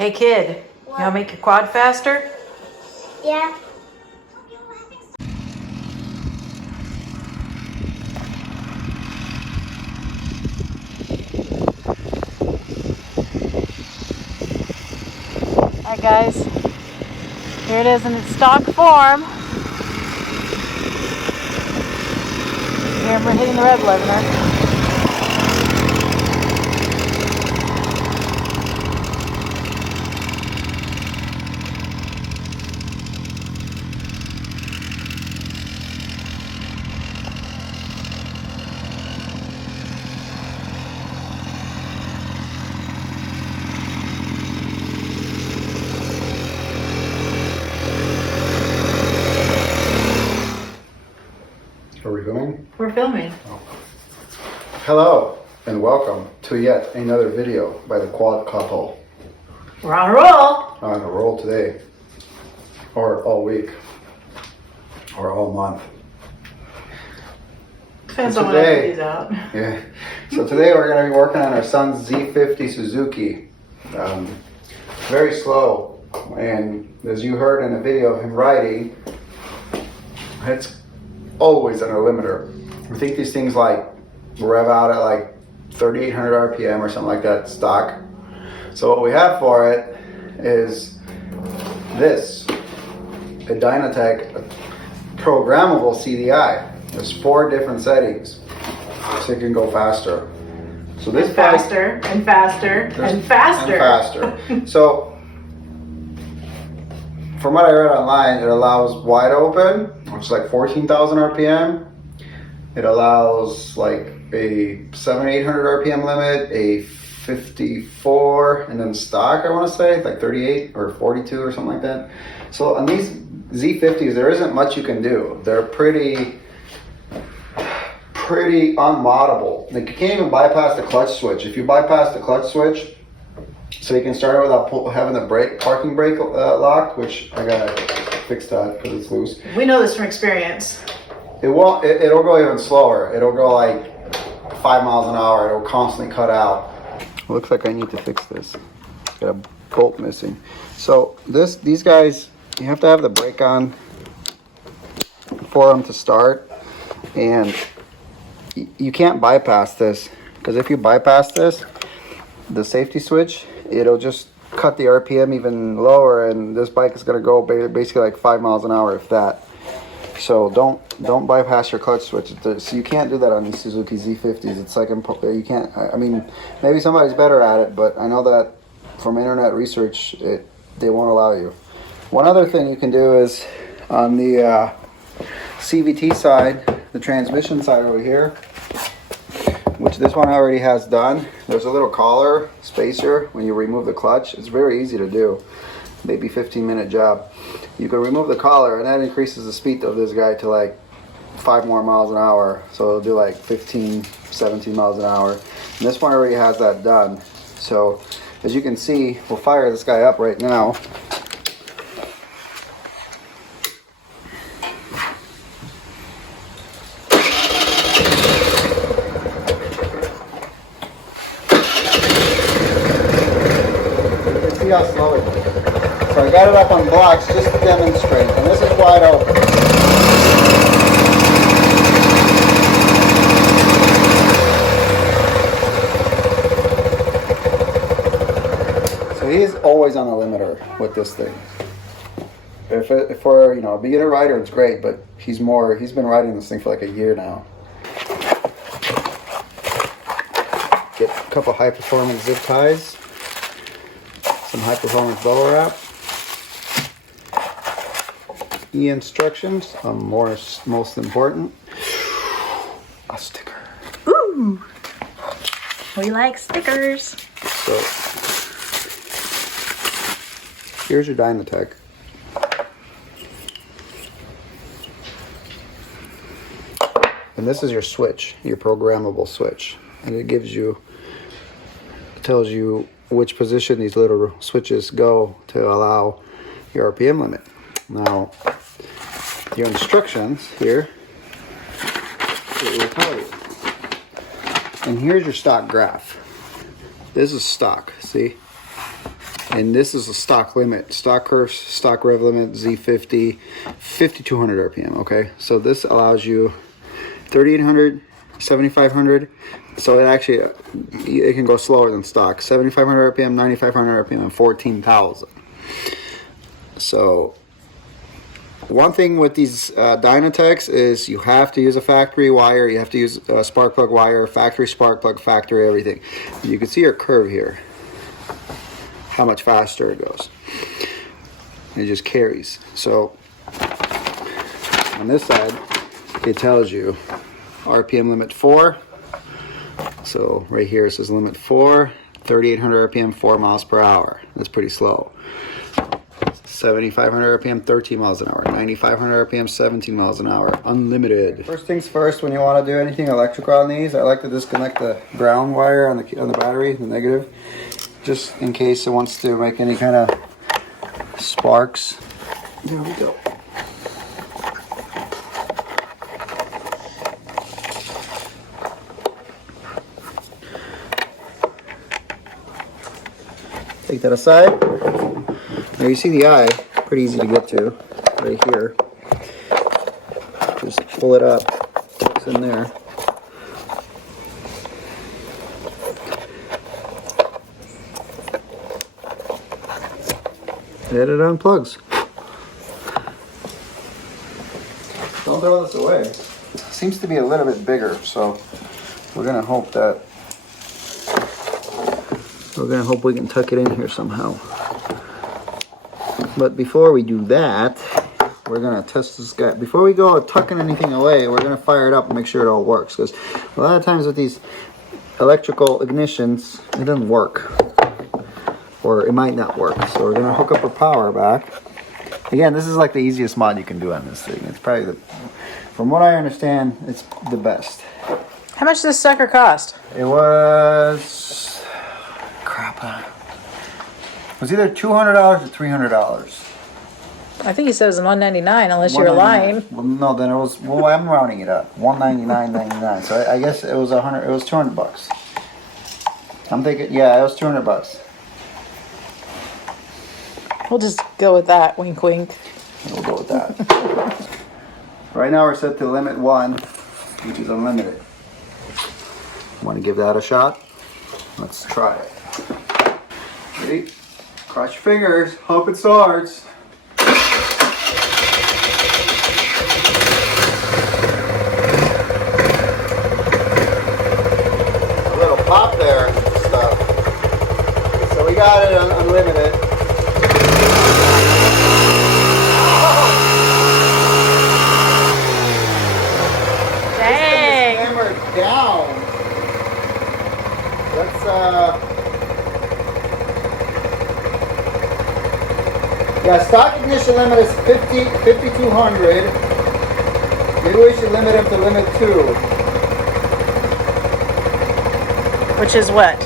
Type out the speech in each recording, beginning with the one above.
Hey kid, you wanna make your quad faster? Yeah. Alright guys, here it is in its stock form. Here we're hitting the red leveler. Are we filming? We're filming. Oh. Hello and welcome to yet another video by the Quad Couple. We're on a roll. On a roll today, or all week, or all month. Depends on when I put these out. Yeah. So today we're going to be working on our son's Z50 Suzuki. Very slow, and as you heard in the video of him riding, it's always on a limiter. I think these things like rev out at like 3,800 RPM or something like that stock. So what we have for it is this, a Dynatek programmable CDI. There's 4 different settings, so it can go faster. So this faster and faster and faster. And faster. So from what I read online, it allows wide open, which is like 14,000 RPM. It allows like a 700-800 RPM limit, a 54, and then stock, I want to say, like 38 or 42 or something like that. So on these Z50s, there isn't much you can do. They're pretty unmoddable. Like you can't even bypass the clutch switch. If you bypass the clutch switch, so you can start it without having the parking brake locked, which I gotta fix that because it's loose. We know this from experience. It won't. It'll go even slower. It'll go like 5 miles an hour. It'll constantly cut out. Looks like I need to fix this. Got a bolt missing. So these guys, you have to have the brake on for them to start, and you can't bypass this, because if you bypass this, the safety switch, it'll just cut the RPM even lower, and this bike is going to go basically like 5 miles an hour, if that. So don't bypass your clutch switch. So you can't do that on these Suzuki Z50s. It's like you can't. I mean, maybe somebody's better at it, but I know that from internet research, they won't allow you. One other thing you can do is on the CVT side, the transmission side over here, which this one already has done. There's a little collar spacer when you remove the clutch. It's very easy to do, maybe 15-minute job. You can remove the collar, and that increases the speed of this guy to like 5 more miles an hour. So it'll do like 15, 17 miles an hour. And this one already has that done. So as you can see, we'll fire this guy up right now. See how slow it is. So I got it up on blocks just to demonstrate, and this is wide open. So he's always on the limiter with this thing. If for a beginner rider, it's great, but he's been riding this thing for like a year now. Get a couple high performance zip ties. Some high performance bubble wrap. Instructions, most important. A sticker. Ooh, we like stickers. So here's your Dynatek. And this is your switch, your programmable switch, and it tells you which position these little switches go to allow your RPM limit. Now, your instructions here, it will tell you. And here's your stock graph. This is stock, see? And this is a stock limit, stock curve, stock rev limit, Z50, 5200 RPM, okay? So this allows you 3800, 7500. So it actually, it can go slower than stock. 7500 RPM, 9500 RPM, and 14,000. So one thing with these Dynatechs is you have to use a factory wire, you have to use a spark plug wire, factory spark plug, factory everything. You can see our curve here, how much faster it goes. It just carries. So on this side, it tells you RPM limit 4. So right here it says limit 4, 3800 RPM, 4 miles per hour. That's pretty slow. 7500 RPM, 13 miles an hour. 9500 RPM, 17 miles an hour. Unlimited. First things first, when you want to do anything electrical on these, I like to disconnect the ground wire on the battery, the negative, just in case it wants to make any kind of sparks. There we go. Take that aside. Now you see the eye, pretty easy to get to, right here. Just pull it up, it's in there. And it unplugs. Don't throw this away. Seems to be a little bit bigger, so we're gonna hope we can tuck it in here somehow. But before we do that, we're gonna test this guy. Before we go tucking anything away, we're gonna fire it up and make sure it all works. Because a lot of times with these electrical ignitions, it doesn't work. Or it might not work. So we're gonna hook up our power back. Again, this is like the easiest mod you can do on this thing. It's probably from what I understand, it's the best. How much does this sucker cost? It was, crap. It was either $200 or $300. I think he says $199 unless you're lying. Well, no, then it was. Well, I'm rounding it up. $199.99. So I guess it was $100. It was $200. I'm thinking, yeah, it was $200. We'll just go with that. Wink, wink. We'll go with that. Right now we're set to limit 1, which is unlimited. Want to give that a shot? Let's try it. Ready? Cross your fingers. Hope it starts. A little pop there and stuff. So we got it unlimited. Dang! Let's hammer it down. Let's yeah, stock ignition limit is 5200. Maybe we should limit him to limit 2. Which is what?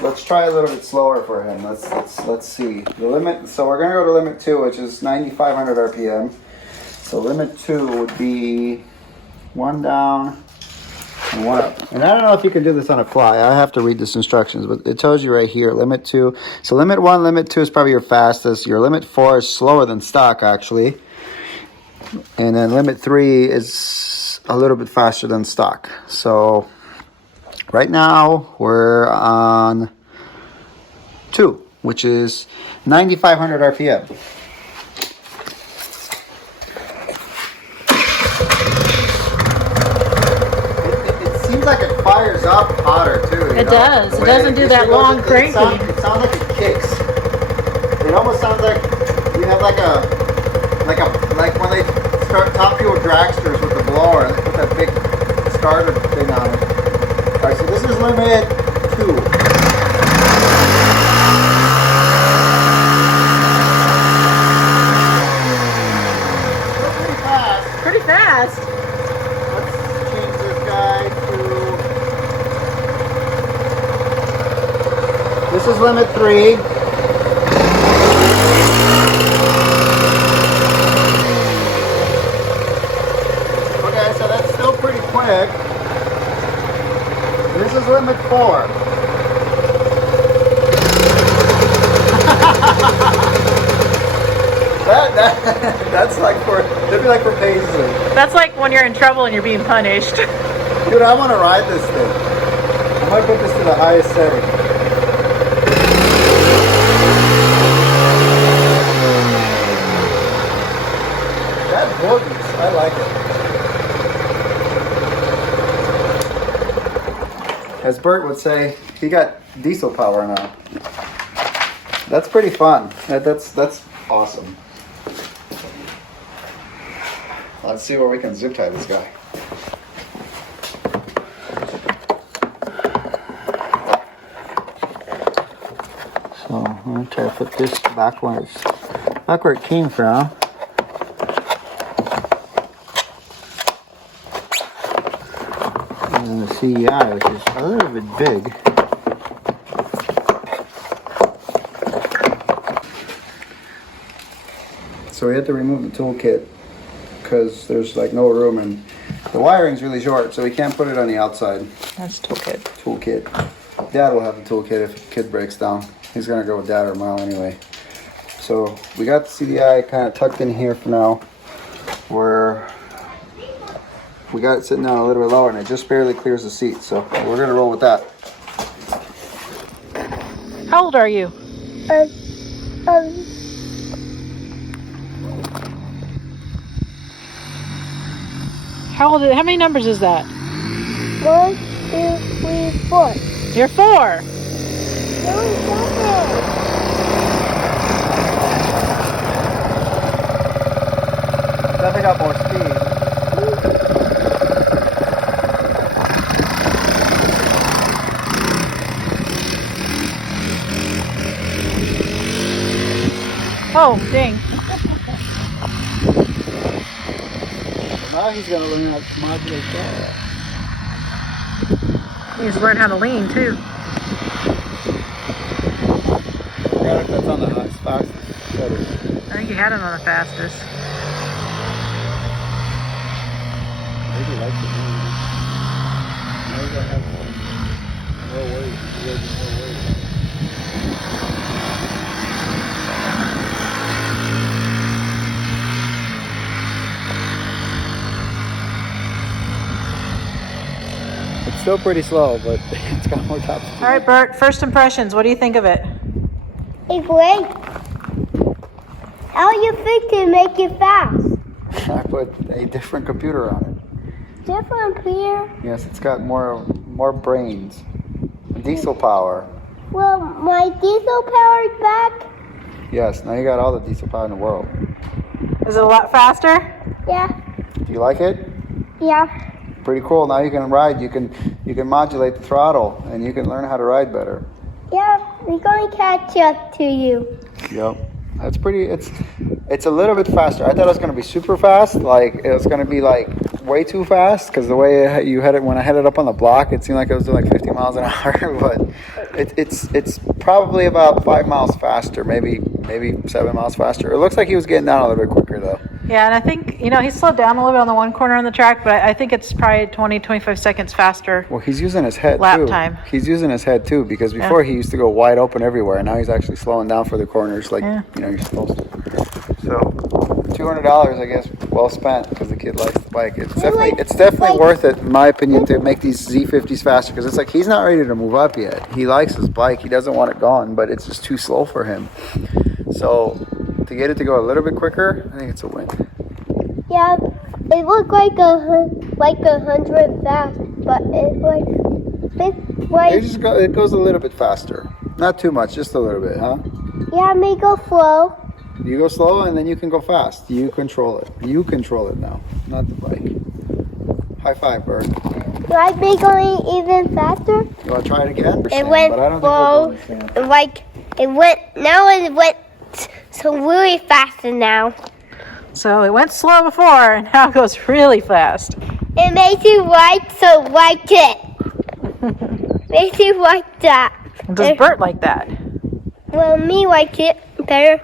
Let's try a little bit slower for him. Let's see. The limit, so we're gonna go to limit 2, which is 9500 RPM. So limit 2 would be 1 down and 1 up. And I don't know if you can do this on a fly. I have to read this instructions, but it tells you right here, limit 2. So limit 1, limit 2 is probably your fastest. Your limit 4 is slower than stock, actually. And then limit 3 is a little bit faster than stock. So right now we're on 2, which is 9500 RPM. Like it fires up hotter too. It does. It doesn't do that long cranking. It sounds like it kicks. It almost sounds like you have like when they start top fuel dragsters with the blower. They put that big starter thing on it. All right, so this is limit 2. Pretty fast. Pretty fast. Let's change this guy to. This is limit 3. Okay, so that's still pretty quick. This is limit 4. That's like that'd be like for Paisley. That's like when you're in trouble and you're being punished. Dude, I want to ride this thing. I might put this to the highest setting. That's gorgeous. I like it. As Bert would say, he got diesel power now. That's pretty fun. That's awesome. Let's see where we can zip tie this guy. So I'm gonna try to put this back where it came from. And then the CDI, which is a little bit big. So we had to remove the toolkit because there's like no room, and the wiring's really short, so we can't put it on the outside. That's toolkit. Toolkit. Dad will have the toolkit if the kid breaks down. He's gonna go with Dad or Mom anyway. So we got the CDI kind of tucked in here for now, where we got it sitting down a little bit lower, and it just barely clears the seat. So we're gonna roll with that. How old are you? How many numbers is that? 1, 2, 3, 4. You're 4. No, Definitely got more speed. Oh, dang. Now he's gonna learn how to modulate that. He needs to learn how to lean too. I forgot if that's on the fastest. I think you had him on the fastest. Maybe he likes it more. Now he's gonna have more weight. He has more weight. Still pretty slow, but it's got more top speed. All right, Bert, first impressions. What do you think of it? it's great. How you think to make it fast? I put a different computer on it. Different here. Yes, it's got more brains. Diesel power. Well, my diesel powered back. Yes, now you got all the diesel power in the world. Is it a lot faster? Yeah. Do you like it? Yeah. Pretty cool. Now you can ride. You can modulate the throttle, and you can learn how to ride better. Yeah, we're going to catch up to you. Yep. That's pretty. It's a little bit faster. I thought it was gonna be super fast. Like it was gonna be like way too fast because the way you had it when I had it up on the block, it seemed like it was doing like 50 miles an hour. But it's probably about 5 miles faster, maybe 7 miles faster. It looks like he was getting down a little bit quicker though. Yeah, and I think, he slowed down a little bit on the one corner on the track, but I think it's probably 20-25 seconds faster. Well, he's using his head lap too. time. He's using his head too because before he used to go wide open everywhere, and now he's actually slowing down for the corners like you're supposed to. So $200, I guess, well spent because the kid likes the bike. It's definitely worth it, in my opinion, to make these Z50s faster because it's like he's not ready to move up yet. He likes his bike. He doesn't want it gone, but it's just too slow for him. So to get it to go a little bit quicker, I think it's a win. Yeah, it looked like 100 fast, but It goes a little bit faster. Not too much, just a little bit, huh? yeah, may go slow. You go slow and then you can go fast. You control it. You control it now, not the bike. High five, Bert. Do I be going even faster? You want to try it again? It went slow. It went so really fast now. So it went slow before, and now it goes really fast. It makes you like it. Makes you like that. Does Bert like that? Well, me like it better.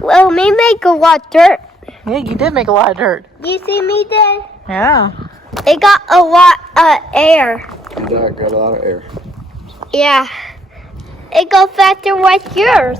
Well, me make a lot of dirt. Yeah, you did make a lot of dirt. You see me there? Yeah. It got a lot of air. Yeah, got a lot of air. Yeah. It goes faster like yours.